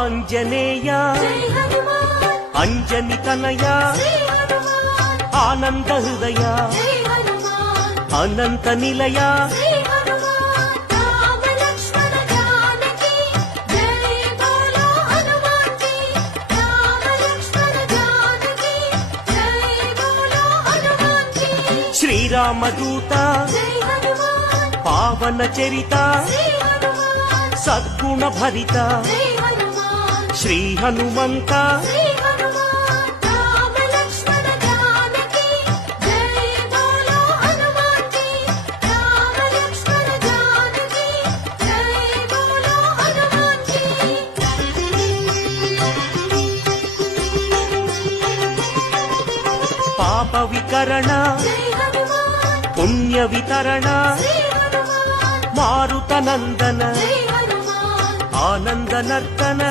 ఆంజనేయ అంజని తనయ ఆనంద హృదయ అనంత నిలయ శ్రీరామదూత పావన చరిత సద్గుణ భరిత శ్రీ హనుమంత పాప వికరణ పుణ్య వితరణ మారుత నందన ఆనంద నర్తన